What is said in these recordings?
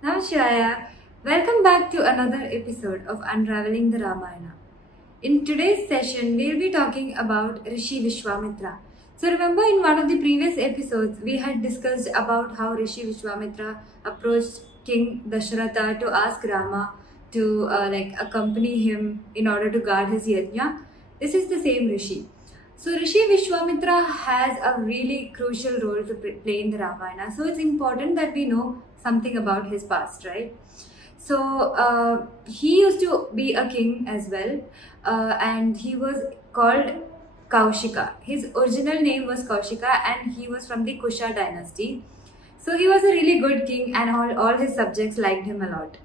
Namaskar. Welcome back to another episode of Unravelling the Ramayana. In today's session, we'll be talking about Rishi Vishvamitra. So, remember in one of the previous episodes, we had discussed about how Rishi Vishvamitra approached King Dashratha to ask Rama to accompany him in order to guard his yajna. This is the same Rishi. So Rishi Vishwamitra has a really crucial role to play in the Ramayana. So it's important that we know something about his past, right? So he used to be a king as well, and he was called Kaushika. His original name was Kaushika, and he was from the Kusha dynasty. So he was a really good king, and all his subjects liked him a lot.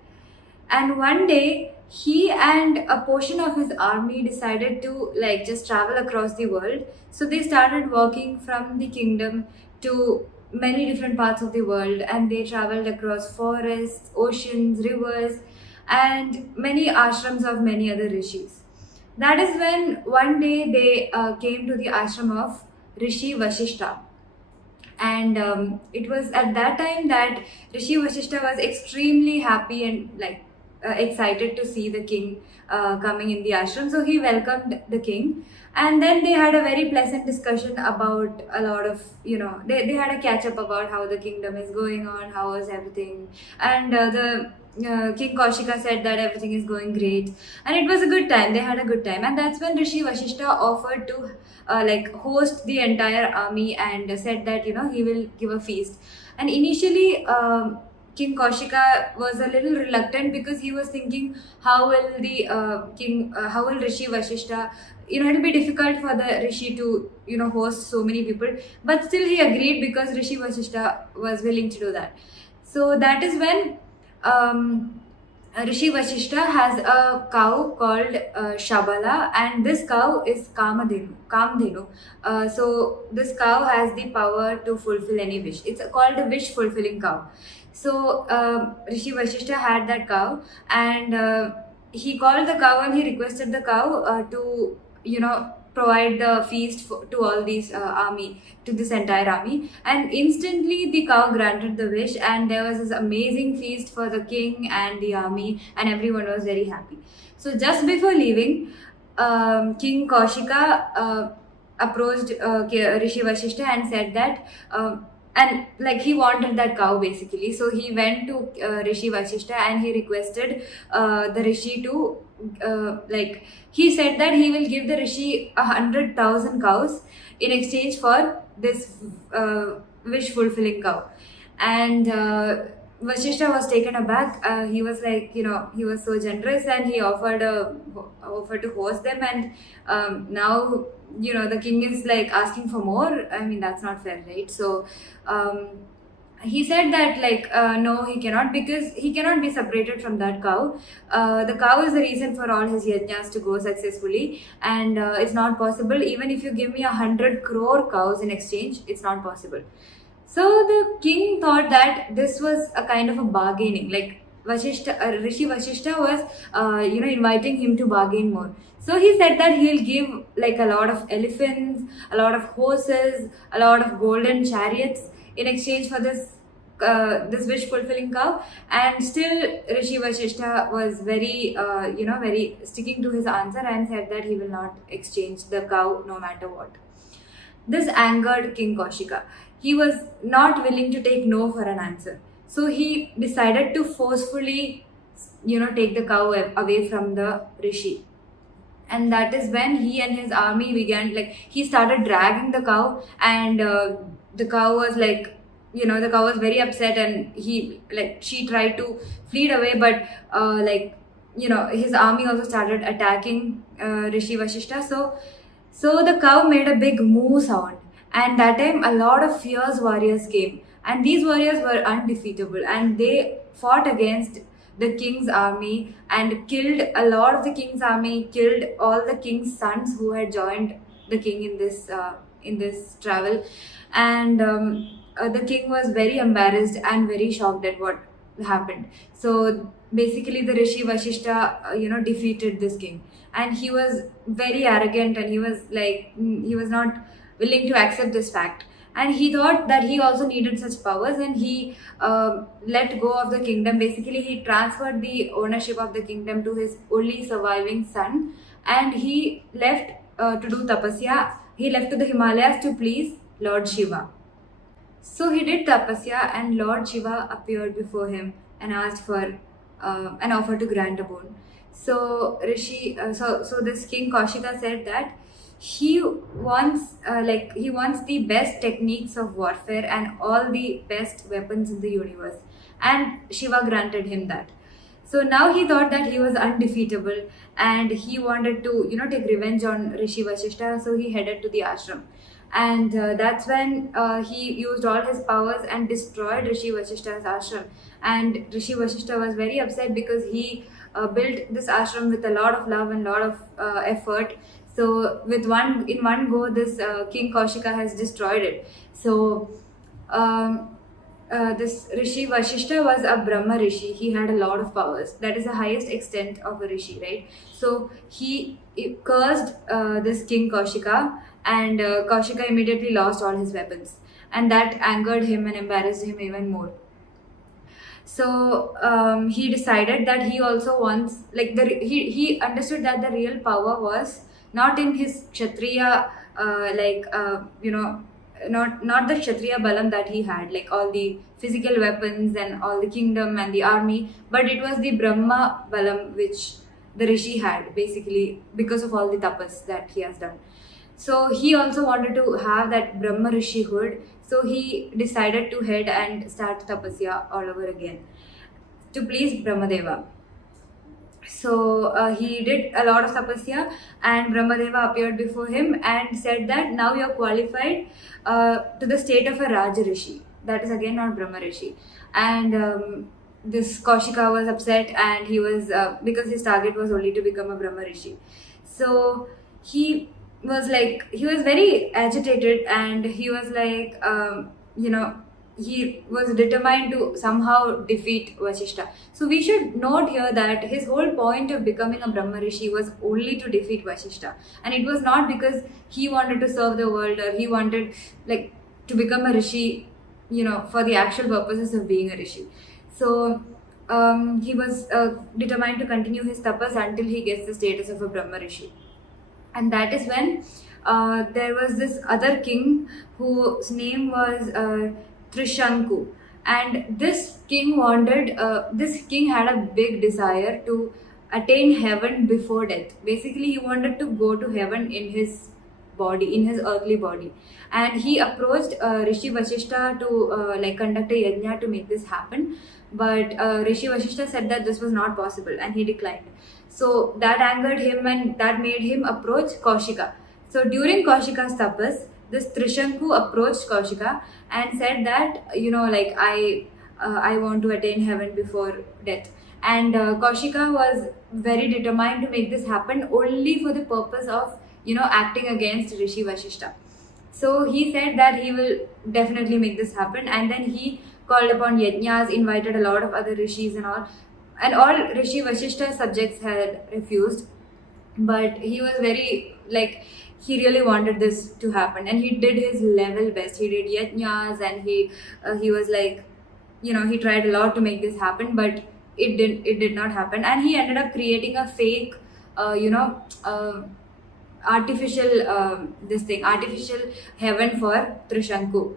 And one day, he and a portion of his army decided to just travel across the world. So they started walking from the kingdom to many different parts of the world, and they traveled across forests, oceans, rivers, and many ashrams of many other rishis. That is when one day they came to the ashram of Rishi Vashishta. And it was at that time that Rishi Vashishta was extremely happy and excited to see the king coming in the ashram. So he welcomed the king, and then they had a very pleasant discussion about a lot of, they had a catch up about how the kingdom is going on, how was everything. And the King Kaushika said that everything is going great, and it was a good time. They had a good time, and that's when Rishi Vashishta offered to host the entire army and said that he will give a feast. And initially, King Kaushika was a little reluctant because he was thinking, how will the how will Rishi Vashishta, it'll be difficult for the Rishi to, host so many people. But still he agreed because Rishi Vashishta was willing to do that. So that is when Rishi Vashishta has a cow called Shabala, and this cow is Kamdhenu. So this cow has the power to fulfill any wish. It's called a wish fulfilling cow. So Rishi Vashishta had that cow, and he called the cow and he requested the cow to provide the feast to all these to this entire army. And instantly the cow granted the wish, and there was this amazing feast for the king and the army, and everyone was very happy. So just before leaving, King Kaushika approached Rishi Vashishta and said that and he wanted that cow basically. So he went to Rishi Vashishta and he requested the Rishi to he said that he will give the Rishi 100,000 cows in exchange for this wish fulfilling cow. And Vashishta was taken aback. He was he was so generous, and he offered to host them. And now the king is asking for more. I mean, that's not fair, right? So he said that no, he cannot, because he cannot be separated from that cow. The cow is the reason for all his yajnas to go successfully, and it's not possible. Even if you give me 100 crore cows in exchange, it's not possible. So the king thought that this was a kind of a bargaining. Rishi Vashishta was, inviting him to bargain more. So he said that he'll give a lot of elephants, a lot of horses, a lot of golden chariots in exchange for this wish fulfilling cow. And still Rishi Vashishta was very, very sticking to his answer and said that he will not exchange the cow no matter what. This angered King Kaushika. He was not willing to take no for an answer. So he decided to forcefully, take the cow away from the Rishi. And that is when he and his army began, he started dragging the cow, and the cow was the cow was very upset, and she tried to flee away, but his army also started attacking Rishi Vashishta. So the cow made a big moo sound, and that time a lot of fierce warriors came, and these warriors were undefeatable, and they fought against the king's army and killed a lot of the king's army, killed all the king's sons who had joined the king in this travel. And the king was very embarrassed and very shocked at what happened. So basically the Rishi Vashishta defeated this king, and he was very arrogant, and he was not willing to accept this fact. and he thought that he also needed such powers, and he let go of the kingdom. Basically, he transferred the ownership of the kingdom to his only surviving son, and he left to do tapasya. He left to the Himalayas to please Lord Shiva. So he did tapasya, and Lord Shiva appeared before him and asked for an offer to grant a boon. So this King Kaushika said that he wants the best techniques of warfare and all the best weapons in the universe, and Shiva granted him that. So now he thought that he was undefeatable, and he wanted to take revenge on Rishi Vashishta. So he headed to the ashram, and that's when he used all his powers and destroyed Rishi Vashishta's ashram. And Rishi Vashishta was very upset because he built this ashram with a lot of love and lot of effort. So in one go, this King Kaushika has destroyed it. So this Rishi Vashishta was a Brahma Rishi. He had a lot of powers. That is the highest extent of a Rishi, right? So he cursed this King Kaushika, and Kaushika immediately lost all his weapons. And that angered him and embarrassed him even more. So he decided that he also wants, he understood that the real power was not in his Kshatriya, not the Kshatriya Balam that he had, like all the physical weapons and all the kingdom and the army, but it was the Brahma Balam which the Rishi had, basically, because of all the tapas that he has done. So he also wanted to have that Brahma Rishihood. So he decided to head and start tapasya all over again to please Brahmadeva. So he did a lot of tapasya, and Brahmadeva appeared before him and said that now you are qualified to the state of a Raja Rishi. That is again not Brahma Rishi. And this Kaushika was upset, and he was because his target was only to become a Brahma Rishi. So he was very agitated, and he was he was determined to somehow defeat Vashishta. So we should note here that his whole point of becoming a Brahma Rishi was only to defeat Vashishta, and it was not because he wanted to serve the world, or he wanted to become a Rishi, for the actual purposes of being a Rishi. So he was determined to continue his tapas until he gets the status of a Brahma Rishi. And that is when there was this other king whose name was Trishanku. And this king had a big desire to attain heaven before death. Basically, he wanted to go to heaven in his body, in his earthly body. And he approached Rishi Vashishta to conduct a yajna to make this happen. But Rishi Vashishta said that this was not possible, and he declined. So that angered him, and that made him approach Kaushika. So during Kaushika's tapas, this Trishanku approached Kaushika and said that I want to attain heaven before death. And Kaushika was very determined to make this happen only for the purpose of acting against Rishi Vashishta. So he said that he will definitely make this happen, and then he called upon yajnas, invited a lot of other rishis and all Rishi Vashishta's subjects had refused, but he was very he really wanted this to happen, and he did his level best. He did yajnas, and he was he tried a lot to make this happen, but it did not happen, and he ended up creating a fake artificial heaven for Trishanku.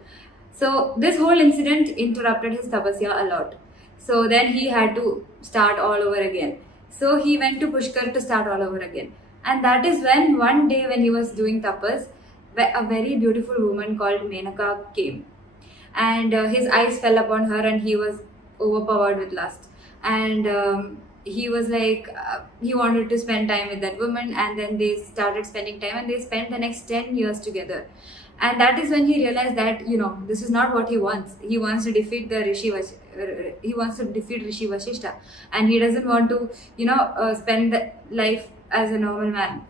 So this whole incident interrupted his tapasya a lot. So then he had to start all over again. So he went to Pushkar to start all over again. And that is when one day when he was doing tapas, a very beautiful woman called Menaka came. And his eyes fell upon her, and he was overpowered with lust. And he was he wanted to spend time with that woman, and then they started spending time, and they spent the next 10 years together. And that is when he realized that this is not what he wants. He wants to defeat Rishi Vashishta, and he doesn't want to spend the life as a normal man.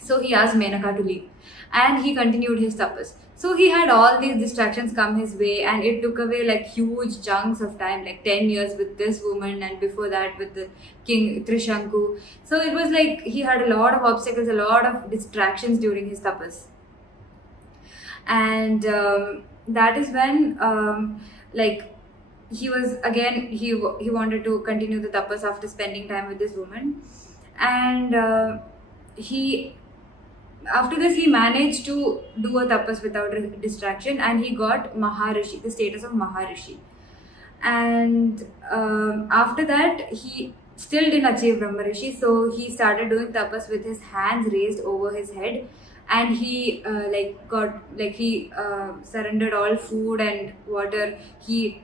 So he asked Menaka to leave, and he continued his tapas. So he had all these distractions come his way, and it took away huge chunks of time, 10 years with this woman, and before that with the king Trishanku. So it was he had a lot of obstacles, a lot of distractions during his tapas. And that is when like he was again he wanted to continue the tapas after spending time with this woman. And he after this he managed to do a tapas without distraction, and he got maharishi, the status of maharishi. And after that he still didn't achieve brahmarishi, so he started doing tapas with his hands raised over his head. And he surrendered all food and water. He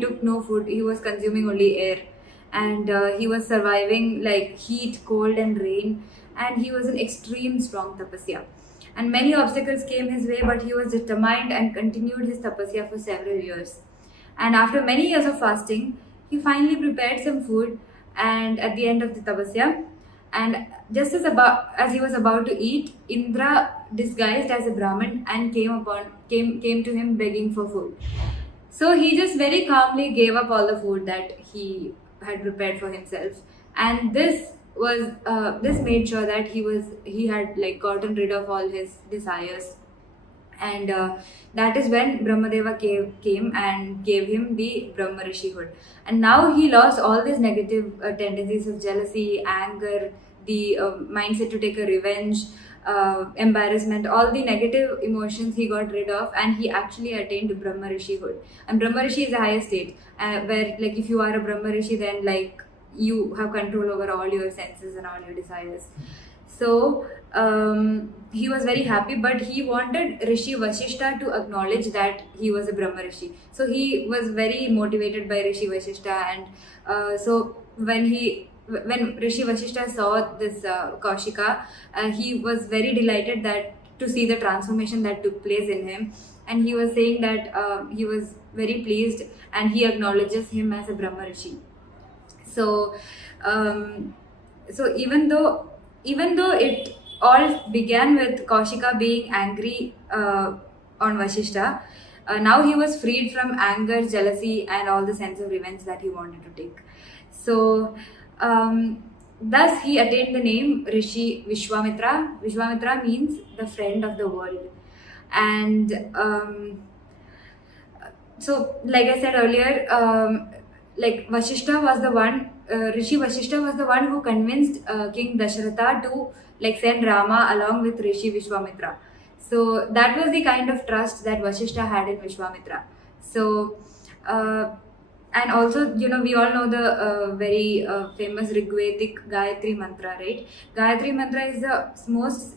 took no food, he was consuming only air. And he was surviving like heat, cold and rain. And he was an extreme strong tapasya, and many obstacles came his way, but he was determined and continued his tapasya for several years. And after many years of fasting, he finally prepared some food. And at the end of the tapasya, and just as he was about to eat, Indra disguised as a Brahmin and came to him begging for food. So he just very calmly gave up all the food that he had prepared for himself. And this made sure that he had like gotten rid of all his desires. And that is when Brahmadeva came and gave him the Brahma Rishihood. And now he lost all these negative tendencies of jealousy, anger, the mindset to take a revenge, embarrassment, all the negative emotions he got rid of, and he actually attained Brahma Rishihood. And Brahma Rishi is a higher state, where like if you are a Brahma Rishi, then like you have control over all your senses and all your desires. So he was very happy, but he wanted Rishi Vashishta to acknowledge that he was a Brahma Rishi. So he was very motivated by Rishi Vashishta. And so when Rishi Vashishta saw this Kaushika, he was very delighted that to see the transformation that took place in him. And he was saying that he was very pleased, and he acknowledges him as a Brahma Rishi. So so even though it all began with Kaushika being angry on Vashishta, now he was freed from anger, jealousy, and all the sense of revenge that he wanted to take. So thus he attained the name Rishi Vishvamitra. Vishvamitra means the friend of the world. And so like I said earlier, like Vashishta was the one, Rishi Vashishta was the one who convinced King Dasharatha to like send Rama along with Rishi Vishvamitra. So that was the kind of trust that Vashishta had in Vishvamitra. So and also, we all know the very famous Rigvedic Gayatri mantra, right? Gayatri mantra is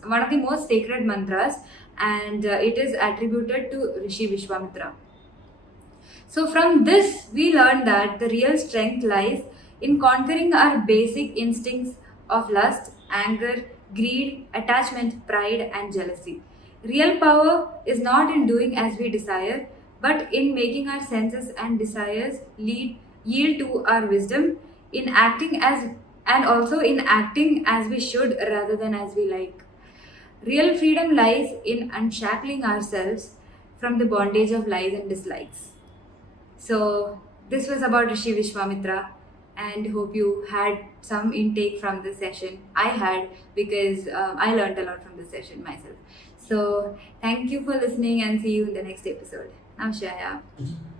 one of the most sacred mantras, and it is attributed to Rishi Vishvamitra. So from this, we learn that the real strength lies in conquering our basic instincts of lust, anger, greed, attachment, pride, and jealousy. Real power is not in doing as we desire, but in making our senses and desires yield to our wisdom, in acting as we should rather than as we like. Real freedom lies in unshackling ourselves from the bondage of lies and dislikes. So this was about Rishi Vishvamitra, and hope you had some intake from this session. I had, because I learned a lot from this session myself. So thank you for listening, and see you in the next episode. Namaskar.